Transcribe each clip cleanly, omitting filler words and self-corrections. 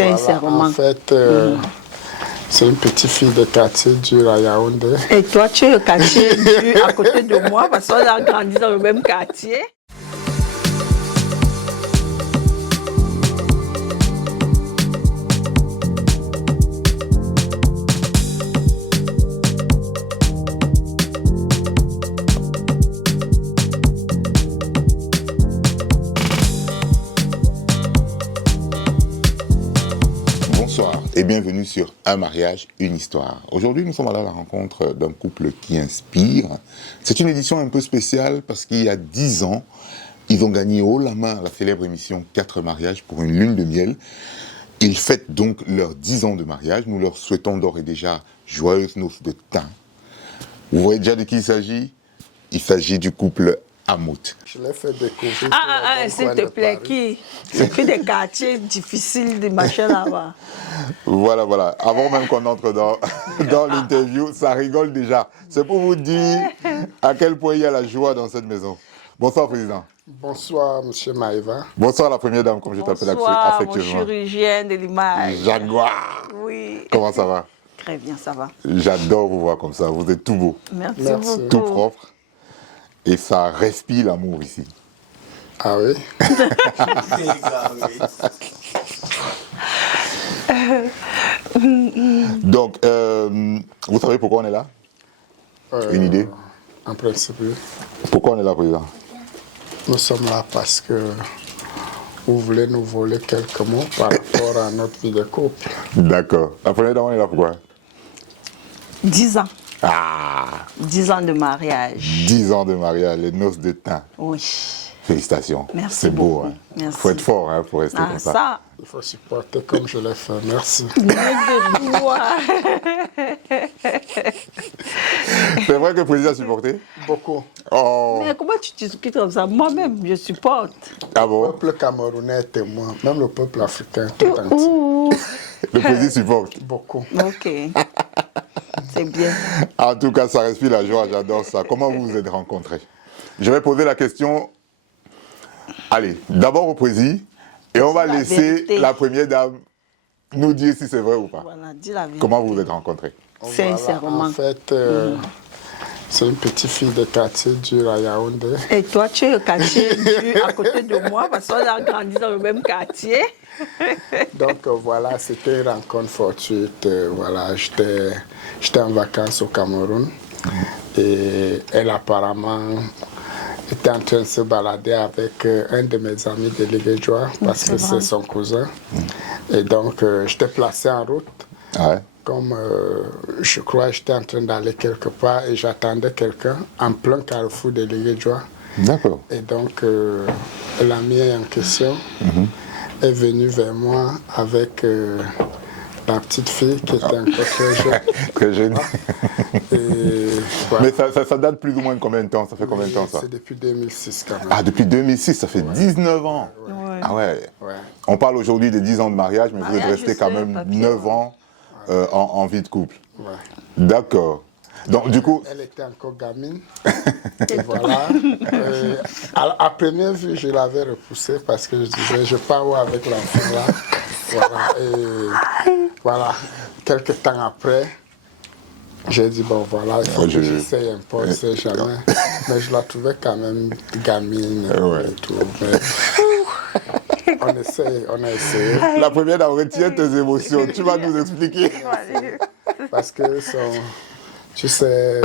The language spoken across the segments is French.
Sincèrement. Voilà, en fait, c'est une petite fille de quartier dur à Yaoundé. Et toi, tu es au quartier dur à côté de moi parce qu'on a grandi dans le même quartier. Bonsoir et bienvenue sur Un mariage, une histoire. Aujourd'hui, nous sommes à la rencontre d'un couple qui inspire. C'est une édition un peu spéciale parce qu'il y a 10 ans, ils ont gagné haut la main la célèbre émission 4 mariages pour une lune de miel. Ils fêtent donc leurs 10 ans de mariage. Nous leur souhaitons d'ores et déjà joyeuses noces de thym. Vous voyez déjà de qui il s'agit? Il s'agit du couple Hamout. Je l'ai fait découvrir. S'il te plaît, qui? C'est que des quartiers difficiles, des machins là-bas. Voilà, voilà. Avant même qu'on entre dans l'interview, ça rigole déjà. C'est pour vous dire à quel point il y a la joie dans cette maison. Bonsoir, Président. Bonsoir, Monsieur Maïva. Bonsoir, la première dame, comme je t'appelle Bonsoir, mon affectueusement. chirurgien de l'image. Jaguar. Oui. Comment ça va? Très bien, ça va. J'adore vous voir comme ça. Vous êtes tout beau, Merci Merci. beaucoup. tout propre. Et ça respire l'amour ici. Ah oui? Donc, vous savez pourquoi on est là? Une idée? En principe, oui. Pourquoi on est là, Président? Nous sommes là parce que vous voulez nous voler quelques mots par rapport à notre vie de couple. D'accord. La première dame, on est là pourquoi? 10 ans. Ah! 10 ans de mariage. 10 ans de mariage, les noces de thym. Oui. Félicitations. Merci C'est beau. beaucoup. Hein. Merci. Faut être fort hein, pour rester Ah, comme ça. ça. Il faut supporter comme je l'ai fait. Merci. De toi. C'est vrai que le président a supporté? Beaucoup. Oh! Mais comment tu discutes comme ça? Moi-même, je supporte. Ah Le bon? peuple camerounais est témoin, même le peuple africain tout entier. Ouh. Le président supporte. Beaucoup. Ok. C'est bien. En tout cas, ça respire la joie, j'adore ça. Comment vous vous êtes rencontrés? Je vais poser la question, allez, d'abord au président, et on va La laisser vérité. la première dame nous dire si c'est vrai ou pas. Voilà, dis la vérité. Comment vous vous êtes rencontrés? Sincèrement. Voilà, en fait, c'est une petite fille de quartier dur à Yaoundé. Et toi, tu es au quartier dur à côté de moi parce qu'on a grandi dans le même quartier. Donc voilà, c'était une rencontre fortuite. Voilà, j'étais en vacances au Cameroun et elle apparemment était en train de se balader avec un de mes amis de Liguéjoie parce que c'est son cousin. Et donc j'étais placé en route. Ah ouais? Comme je crois que j'étais en train d'aller quelque part et j'attendais quelqu'un en plein carrefour de Liguéjoie. D'accord. Et donc l'ami en question est venu vers moi avec la petite fille qui était encore très jeune. Très jeune. Et, voilà. Mais ça date plus ou moins de combien de temps? Ça fait combien de temps ça? C'est depuis 2006 quand même. Ah, depuis 2006, ça fait 19 ans. Ouais. Ah ouais. Ouais. On parle aujourd'hui de 10 ans de mariage, mais vous êtes Mariage, resté je quand sais, même papier. 9 ans en vie de couple. Ouais. D'accord. Donc du coup, Elle était encore gamine. Et voilà. À première vue, je l'avais repoussée parce que je disais, je pars où avec l'enfant là. Voilà. Et voilà. Quelques temps après, j'ai dit, bon voilà, il faut que j'essaye un peu, on ne sait jamais. Mais je la trouvais quand même gamine et tout. Mais on a essayé. la première dame, retiens tes émotions. Tu vas nous expliquer. Parce que tu sais,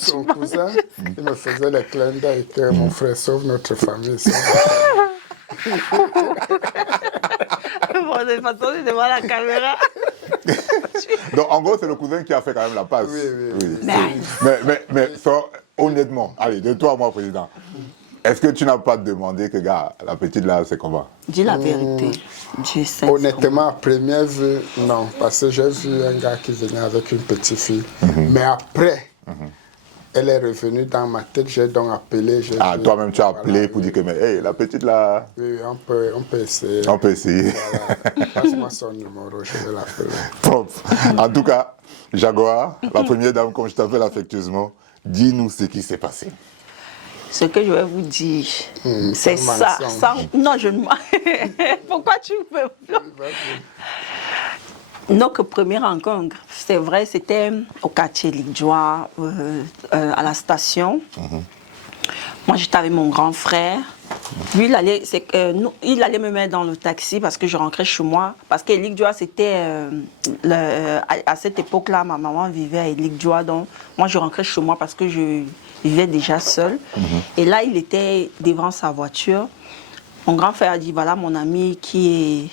son cousin, il me faisait les clins d'œil que mon frère sauve notre famille. Bon, de toute façon, c'est devant la caméra. Donc en gros, c'est le cousin qui a fait quand même la passe. Oui. Mais honnêtement, allez, de toi à moi, président, est-ce que tu n'as pas demandé que, gars, la petite là, c'est comment? Dis la vérité. Dieu sait. Honnêtement, à première vue, non. Parce que j'ai vu un gars qui venait avec une petite fille. Mais après, elle est revenue dans ma tête, j'ai donc appelé. Ah, toi-même, tu as voilà, appelé pour dire que, mais hey, la petite là. Oui, on peut essayer. On peut essayer. Voilà. Passe-moi son numéro, je vais l'appeler. Top. En tout cas, Jaguar, la première dame, comme je t'appelle affectueusement, dis-nous ce qui s'est passé. Ce que je vais vous dire, c'est sans ça. mensonge. Non, je ne... Pourquoi tu veux... Notre première rencontre, c'est vrai, c'était au quartier Ligjoa, à la station. Moi, j'étais avec mon grand frère. Lui, il allait me mettre dans le taxi parce que je rentrais chez moi. Parce que Ligjoa, c'était... à cette époque-là, ma maman vivait à Ligjoa. Donc, moi, je rentrais chez moi parce que je vivais déjà seule. Et là, il était devant sa voiture. Mon grand frère a dit, voilà mon ami qui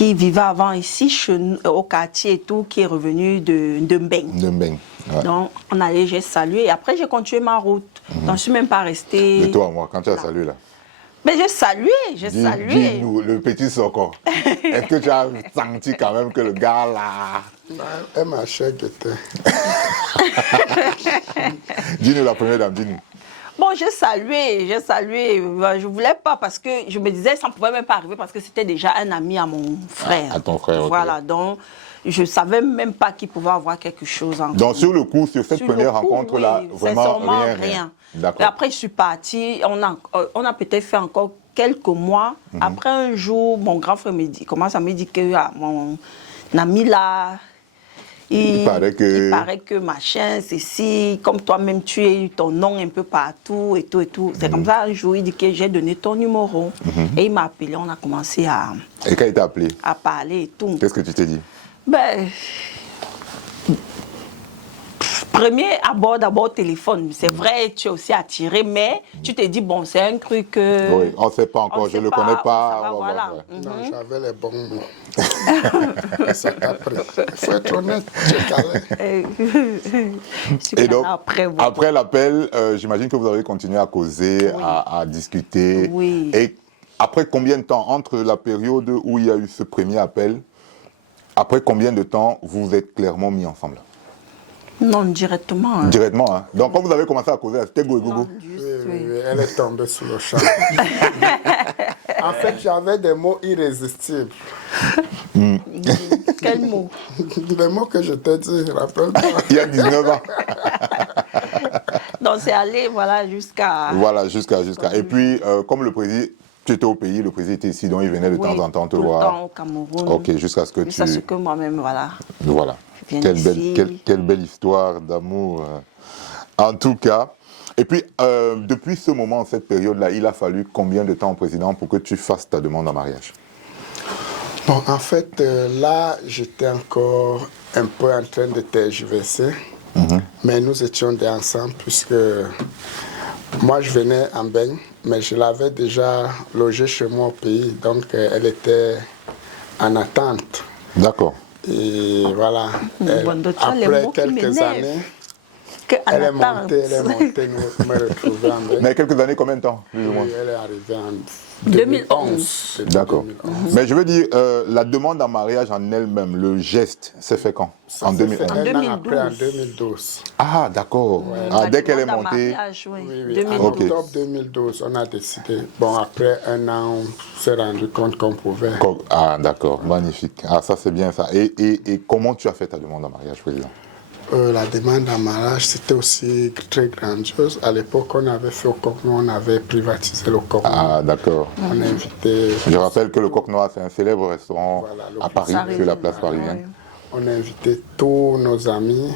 vivait avant ici, au quartier et tout, qui est revenu de Mbeng. De Mbeng. Ouais. Donc, j'ai salué et après, j'ai continué ma route. Donc, je ne suis même pas restée... De toi, moi, quand tu as salué là. Mais j'ai salué. Dis-nous, le petit Soko, est-ce que tu as senti quand même que le gars là... Elle m'a guetté. Dis-nous la première dame, dis-nous. Bon, j'ai salué. Je ne voulais pas parce que je me disais ça ne pouvait même pas arriver parce que c'était déjà un ami à mon frère. À ton frère, ok. Voilà, donc je ne savais même pas qu'il pouvait avoir quelque chose en Donc sur le coup, sur cette première rencontre-là, oui, vraiment rien. Et D'accord. après, je suis partie. On a peut-être fait encore quelques mois. Après, un jour, mon grand frère commence à me dire que mon ami là... Il paraît que machin, ceci, comme toi-même tu as eu ton nom un peu partout et tout et tout. C'est comme ça, un jour, il dit que j'ai donné ton numéro. Et il m'a appelé, on a commencé à... Et quand il t'a appelé, à parler et tout. qu'est-ce que tu t'es dit? Ben... Premier abord, d'abord téléphone. C'est vrai, tu es aussi attiré, mais tu te dis, bon, c'est un truc... Oui, on ne sait pas encore, je ne le connais pas. Ça va, voilà. Non, j'avais les bons mots. Ça t'a pris. Il faut être honnête, tu es calé. Et donc, après l'appel, j'imagine que vous avez continué à causer, Oui. à discuter. Oui. Et après combien de temps, entre la période où il y a eu ce premier appel, après combien de temps vous vous êtes clairement mis ensemble? Non, directement. Hein. Directement, hein. Donc quand vous avez commencé à causer, c'était go et gogo. Non, juste, Oui, elle est tombée sous le champ. En fait, j'avais des mots irrésistibles. Quel mot? Les mots que je t'ai dit, rappelle-toi. Il y a 19 ans. Donc c'est allé, voilà, jusqu'à... Voilà, jusqu'à. Et puis, comme le président, tu étais au pays, le président était ici, donc il venait de temps en temps te voir. Tout le temps au Cameroun. Ok, jusqu'à ce que Jusqu'à ce que moi-même, voilà. Voilà. Je viens Quelle d'ici. quelle belle histoire d'amour. En tout cas. Et puis, depuis ce moment, cette période-là, il a fallu combien de temps au président pour que tu fasses ta demande en mariage? Bon, en fait, là, j'étais encore un peu en train de tergiverser. Mais nous étions des ensemble puisque moi, je venais en Mbeng, mais je l'avais déjà logée chez moi au pays. Donc, elle était en attente. D'accord. Et voilà. Après quelques années, elle est montée me retrouver en Mbeng. Mais quelques années, combien de temps, plus ou moins? Oui, elle est arrivée en 2011. D'accord. Mais je veux dire, la demande en mariage en elle-même, le geste, c'est fait quand? Ça En s'est 2011. fait un an 2012. après, en 2012. Ah, d'accord. Ah, dès qu'elle est montée. Oui, oui. 2012. En Ok. octobre 2012, on a décidé. Bon, après un an, on s'est rendu compte qu'on pouvait. Ah, d'accord. Magnifique. Ah, ça, c'est bien ça. Et comment tu as fait ta demande en mariage, président? La demande en mariage, c'était aussi très grandiose. À l'époque, on avait fait au Coq Noir, on avait privatisé le Coq Noir. Ah, d'accord. On a invité. Je rappelle que le Coq Noir, c'est un célèbre restaurant Voilà, à Paris, sur la place parisienne. On a invité tous nos amis.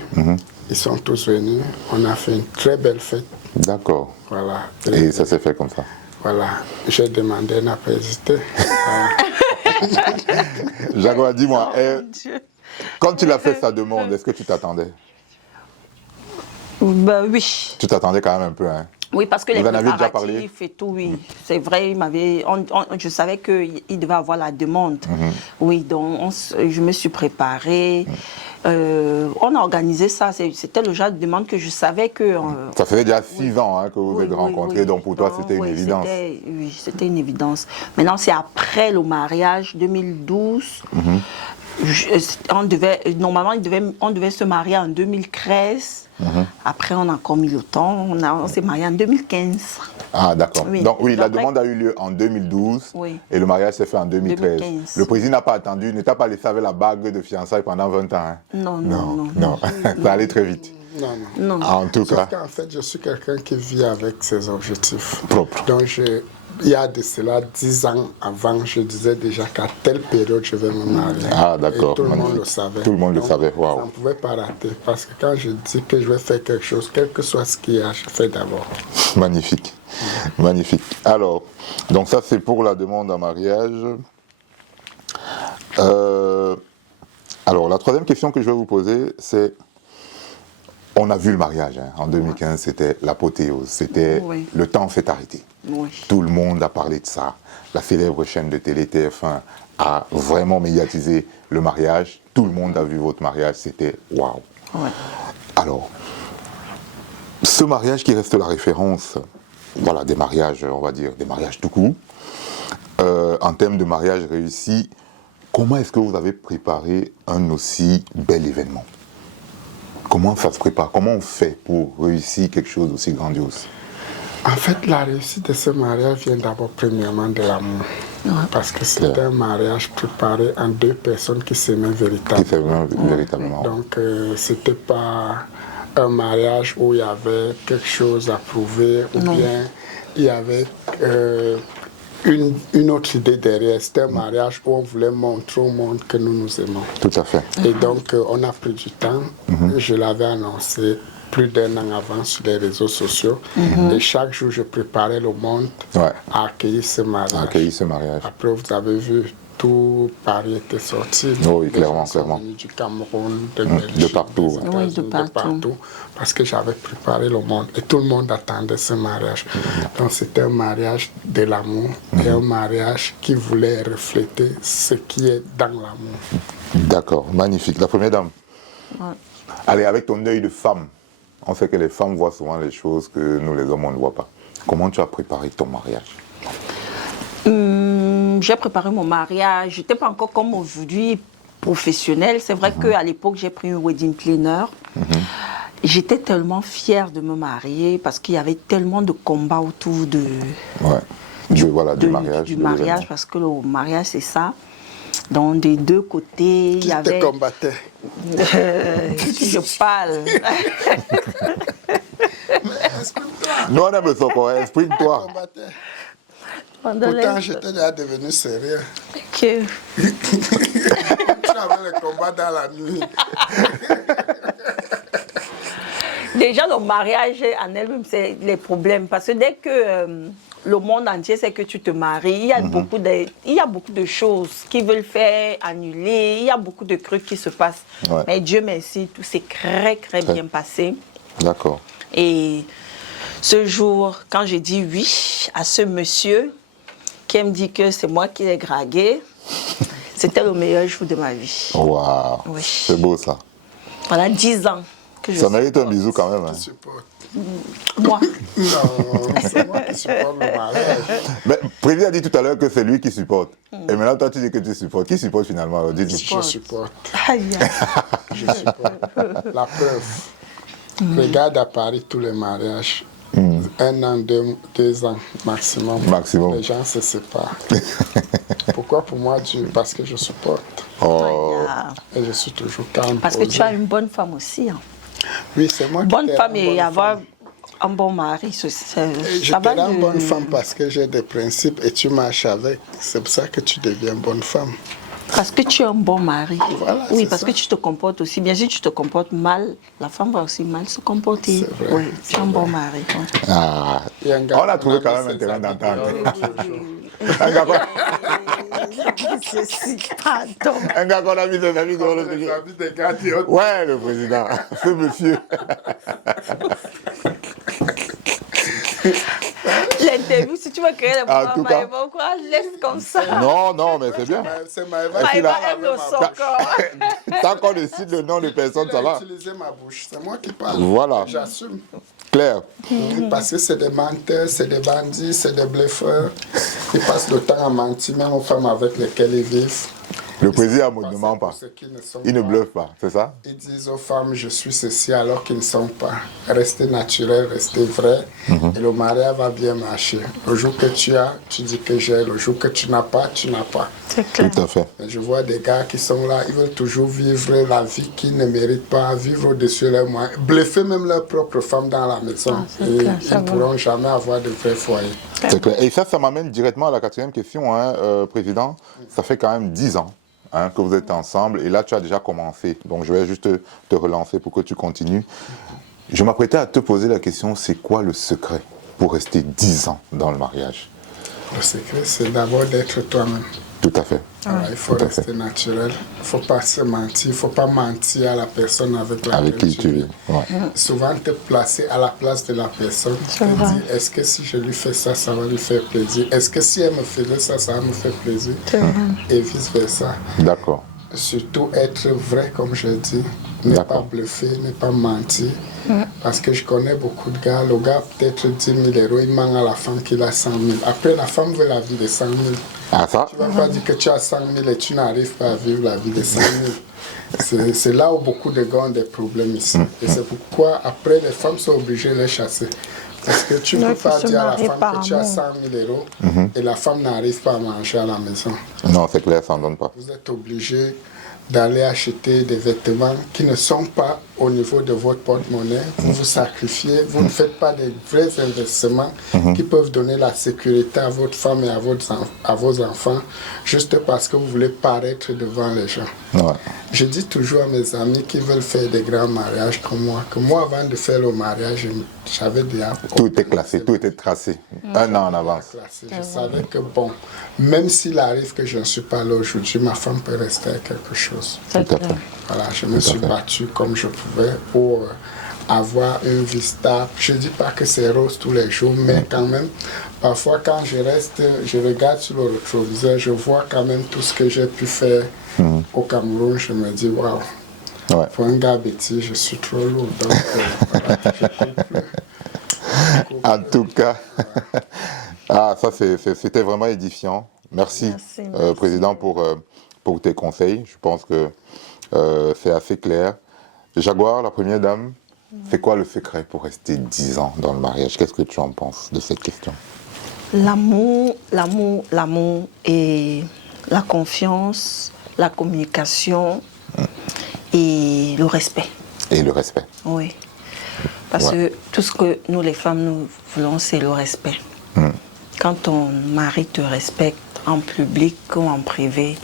Ils sont tous venus. On a fait une très belle fête. D'accord. Voilà. Et ça s'est fait comme ça. Voilà. J'ai demandé, elle n'a pas hésité. Jaguar, dis-moi, Dieu. quand tu l'as fait sa demande, est-ce que tu t'attendais? Ben oui. Tu t'attendais quand même un peu, hein? Oui, parce que Vous les en avez déjà parlé? préparatifs et tout, oui. C'est vrai, je savais qu'il devait avoir la demande. Oui, donc je me suis préparée. On a organisé ça. C'était le genre de demande que je savais que... Ça faisait déjà 6 ans hein, que vous vous êtes rencontrés, donc pour toi, c'était une évidence. Oui, c'était une évidence. Maintenant, c'est après le mariage, 2012. Normalement, on devait se marier en 2013. Après, on a encore mis le temps. On s'est marié en 2015. Ah, d'accord. Oui. Donc, oui, la Après- demande a eu lieu en 2012 Oui. et le mariage s'est fait en 2013. 2015. Le président n'a pas attendu, ne t'a pas laissé avec la bague de fiançailles pendant 20 ans. Hein? Non. Ça allait très vite. Non, non. Non. En tout Sauf cas, qu'en fait, je suis quelqu'un qui vit avec ses objectifs. Propre. Donc, il y a de cela 10 ans avant, je disais déjà qu'à telle période, je vais me marier. Ah, d'accord, Et tout le monde magnifique. le savait. Tout le monde le Donc, savait, waouh. Ça ne pouvait pas rater. Parce que quand je dis que je vais faire quelque chose, quel que soit ce qu'il y a, je fais d'abord. magnifique. Magnifique. Alors, donc ça c'est pour la demande en mariage. Alors, la troisième question que je vais vous poser, c'est, on a vu le mariage, hein. En 2015, c'était l'apothéose, c'était Oui. le temps s'est arrêté. Oui. Tout le monde a parlé de ça. La célèbre chaîne de télé TF1 a vraiment médiatisé le mariage. Tout le monde a vu votre mariage, c'était waouh. Ouais. Alors, ce mariage qui reste la référence, voilà, des mariages, on va dire, des mariages tout court, en termes de mariage réussi, comment est-ce que vous avez préparé un aussi bel événement? Comment ça se prépare? Comment on fait pour réussir quelque chose d'aussi grandiose? En fait, la réussite de ce mariage vient d'abord premièrement de l'amour. Parce que c'est un mariage préparé en deux personnes qui s'aimaient Qui fait véritablement. véritablement. Donc, c'était pas un mariage où il y avait quelque chose à prouver ou bien il y avait une autre idée derrière. C'était un mariage où on voulait montrer au monde que nous nous aimons. Tout à fait. Et donc, on a pris du temps. Je l'avais annoncé plus d'1 an avant sur les réseaux sociaux. Et chaque jour, je préparais le monde Ouais. à accueillir ce mariage. Accueillir ce mariage. Après, vous avez vu, tout Paris était sorti. Oui, Les clairement, gens sont clairement. venus du Cameroun, de Belgique, partout, des ouais. États-Unis, Oui, de partout. parce que j'avais préparé le monde et tout le monde attendait ce mariage. Donc c'était un mariage de l'amour et un mariage qui voulait refléter ce qui est dans l'amour. D'accord, magnifique. La première dame. Ouais. Allez, avec ton œil de femme, on sait que les femmes voient souvent les choses que nous les hommes on ne voit pas. Comment tu as préparé ton mariage? J'ai préparé mon mariage. Je n'étais pas encore comme aujourd'hui professionnelle. C'est vrai qu'à l'époque, j'ai pris un wedding planner. J'étais tellement fière de me marier parce qu'il y avait tellement de combats autour de, Ouais. Voilà, du mariage. du de mariage, l'événement. parce que le mariage, c'est ça. Donc, des deux côtés, il Qui y avait... te combattait? Si je parle. Exprime-toi. Nous, on aime le son, exprime-toi. Combattait. Pendant Pourtant, les- j'étais déjà devenu sérieux. que- Tu avais le combat dans la nuit. Déjà, le mariage en elle-même, c'est les problèmes. Parce que dès que le monde entier sait que tu te maries, il y a beaucoup de choses qui veulent faire annuler. Il y a beaucoup de trucs qui se passent. Ouais. Mais Dieu merci, tout s'est très bien passé. D'accord. Et ce jour, quand j'ai dit oui à ce monsieur qui me dit que c'est moi qui l'ai dragué, c'était le meilleur jour de ma vie. Waouh. Oui. C'est beau ça. Voilà 10 ans que je Ça mérite un bisou quand même. Hein. Qui supporte. Moi. Non, c'est moi qui supporte le mariage. Mais Prévi a dit tout à l'heure que c'est lui qui supporte. Et maintenant, toi, tu dis que tu supportes. Qui supporte finalement? Alors, dis-nous. Je supporte. Aïe. Je supporte. La preuve. Regarde à Paris tous les mariages. 1 an, 2 ans maximum. Maximum. Les gens se séparent. Pourquoi pour moi, Dieu? Parce que je supporte. Oh. Aïe. Et je suis toujours calme. Parce que posé. tu as une bonne femme aussi. Hein. Oui, c'est moi qui Bonne t'ai femme une et bonne avoir femme. un bon mari, Et je ça te va rends de... bonne femme parce que j'ai des principes et tu marches avec. C'est pour ça que tu deviens bonne femme. Parce que tu es un bon mari. Voilà, oui, c'est parce ça. que tu te comportes aussi. Bien sûr, tu te comportes mal. La femme va aussi mal se comporter. C'est vrai, Oui, tu es c'est un bon vrai. mari. ouais. Ah. Il y a un gars On a qu'on trouvé mis quand même un ses terrain habits d'entente. dehors. Un gars Ceci, pardon. un gars qu'on a mis ses amis dans le Les habits des gars qui ont- Ouais, le président. Ce monsieur. L'interview, si tu veux créer les En tout moments, cas. Maëva, quoi, laisse comme ça. Non, non, mais c'est bien. C'est Maëva Est-ce qui qu'il Maëva a- aime le son corps. Tant qu'on décide le nom de personne, ça a va. utilisé ma bouche. C'est moi qui parle. Voilà. J'assume. Claire. Parce que c'est des menteurs, c'est des bandits, c'est des bluffeurs. Ils passent le temps à mentir, même aux femmes avec lesquelles ils vivent. Le président ne Parce ment que pas. pour ceux qui ne sont Il ne pas, bluffe pas, c'est ça? Ils disent aux femmes, je suis ceci, alors qu'ils ne sont pas. Restez naturel, restez vrai, et le mariage va bien marcher. Le jour que tu as, tu dis que j'ai. Le jour que tu n'as pas, tu n'as pas. C'est clair. Tout à fait. Je vois des gars qui sont là, ils veulent toujours vivre la vie qu'ils ne méritent pas, vivre au-dessus de leurs moyens, bluffer même leur propre femme dans la maison. Ah, c'est Et clair, ils ça ne va. pourront jamais avoir de vrai foyer. C'est clair. Et ça m'amène directement à la quatrième question, hein, Président. Ça fait quand même 10 ans hein, que vous êtes ensemble et là tu as déjà commencé. Donc je vais juste te relancer pour que tu continues. Je m'apprêtais à te poser la question, c'est quoi le secret pour rester 10 ans dans le mariage? Le secret, c'est d'abord d'être toi-même. Tout à fait. Voilà, il faut Tout à rester fait. naturel. Il ne faut pas se mentir. Il ne faut pas mentir à la personne avec laquelle Avec qui tu vis. Ouais. Souvent te placer à la place de la personne. Te vrai. dire, est-ce que si je lui fais ça, ça va lui faire plaisir? Est-ce que si elle me faisait ça, ça va me faire plaisir? C'est vrai. Et vice-versa. D'accord. Surtout être vrai, comme je dis. Ne pas D'accord. bluffer, ne pas mentir. Parce que je connais beaucoup de gars. Le gars, peut-être 10 000 euros, il ment à la femme qu'il a 100 000. Après, la femme veut la vie de 100 000. Ah ça? Tu ne vas pas dire que tu as 100 000 et tu n'arrives pas à vivre la vie de 100 000. C'est là où beaucoup de gars ont des problèmes ici. Et c'est pourquoi, après, les femmes sont obligées de les chasser. Parce que tu ne Non, peux il faut pas se dire à la marier femme par que tu as amour. 100 000 euros et la femme n'arrive pas à manger à la maison. Non, c'est clair, ça n'en donne pas. Vous êtes obligé d'aller acheter des vêtements qui ne sont pas au niveau de votre porte-monnaie. Vous vous sacrifiez, vous ne faites pas des vrais investissements qui peuvent donner la sécurité à votre femme et à vos enfants, juste parce que vous voulez paraître devant les gens. Ouais. Je dis toujours à mes amis qui veulent faire des grands mariages comme moi, que moi, avant de faire le mariage, j'avais déjà... Tout était classé, tout était tracé. Un an en avance. classé. Je savais que, bon, même s'il arrive que je ne suis pas là aujourd'hui, ma femme peut rester à quelque chose. C'est Tout à clair. fait. Voilà, je me suis fait. battu comme je pouvais pour avoir une vie stable. Je ne dis pas que c'est rose tous les jours, mais quand même, parfois quand je reste, je regarde sur le rétroviseur, je vois quand même tout ce que j'ai pu faire au Cameroun. Je me dis, waouh, Ouais. pour un gars bêtis, je suis trop lourd. Donc, voilà, je coupe plus. En tout cas, ah, ça c'était vraiment édifiant. Merci, Merci. Président, pour tes conseils. Je pense que c'est assez clair. Jaguar, la première dame, c'est quoi le secret pour rester 10 ans dans le mariage? Qu'est-ce que tu en penses de cette question? L'amour, l'amour, l'amour et la confiance, la communication et le respect. Et le respect. Oui. Parce Ouais. que tout ce que nous, les femmes, nous voulons, c'est le respect. Quand ton mari te respecte en public ou en privé,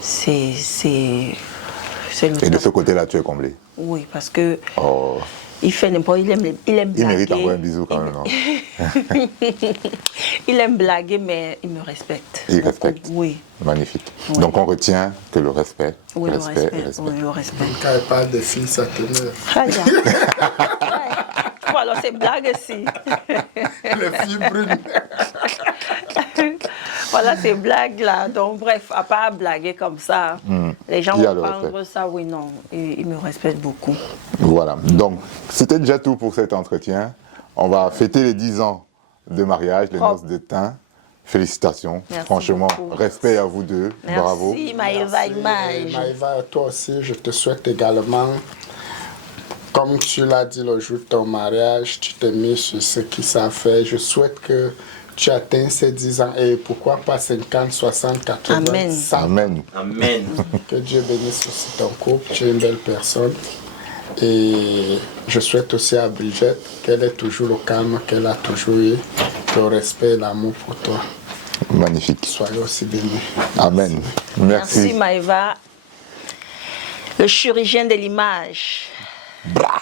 c'est le Et de top. ce côté-là, tu es comblé. Oui, parce que Oh, il fait n'importe, il aime il blaguer. mérite encore un bisou quand même, non? Il aime blaguer, mais il me respecte. Il Beaucoup. respecte. Oui. Magnifique. Oui. Donc on retient que le respect, Oui, le respect, respect. et respect. Oui, le respect. Quand elle parle de filles, ça t'énerve. Très bien. Ouais. Bon, alors c'est blague aussi. Les filles brunes. Voilà, c'est blague là. Donc, bref, à part blaguer comme ça, les gens Il y a vont le prendre respect. ça, oui, non. Ils me respectent beaucoup. Voilà. Donc, c'était déjà tout pour cet entretien. On va fêter les 10 ans de mariage, les Propre. noces de thym. Félicitations. Merci Franchement, beaucoup. respect à vous deux. Bravo. Merci, Maëva Image. Maëva, toi aussi, je te souhaite également, comme tu l'as dit le jour de ton mariage, tu t'es mis sur ce qui ça fait. Je souhaite que tu atteignes ces 10 ans et pourquoi pas 50, 60, 80, Amen. 100. Amen. Amen. Que Dieu bénisse aussi ton couple. Tu es une belle personne. Et je souhaite aussi à Brigitte qu'elle ait toujours le calme qu'elle a toujours eu, le respect et l'amour pour toi. Magnifique. Soyez aussi bénis. Amen. Merci, Merci. Maëva. Le chirurgien de l'image. Blah.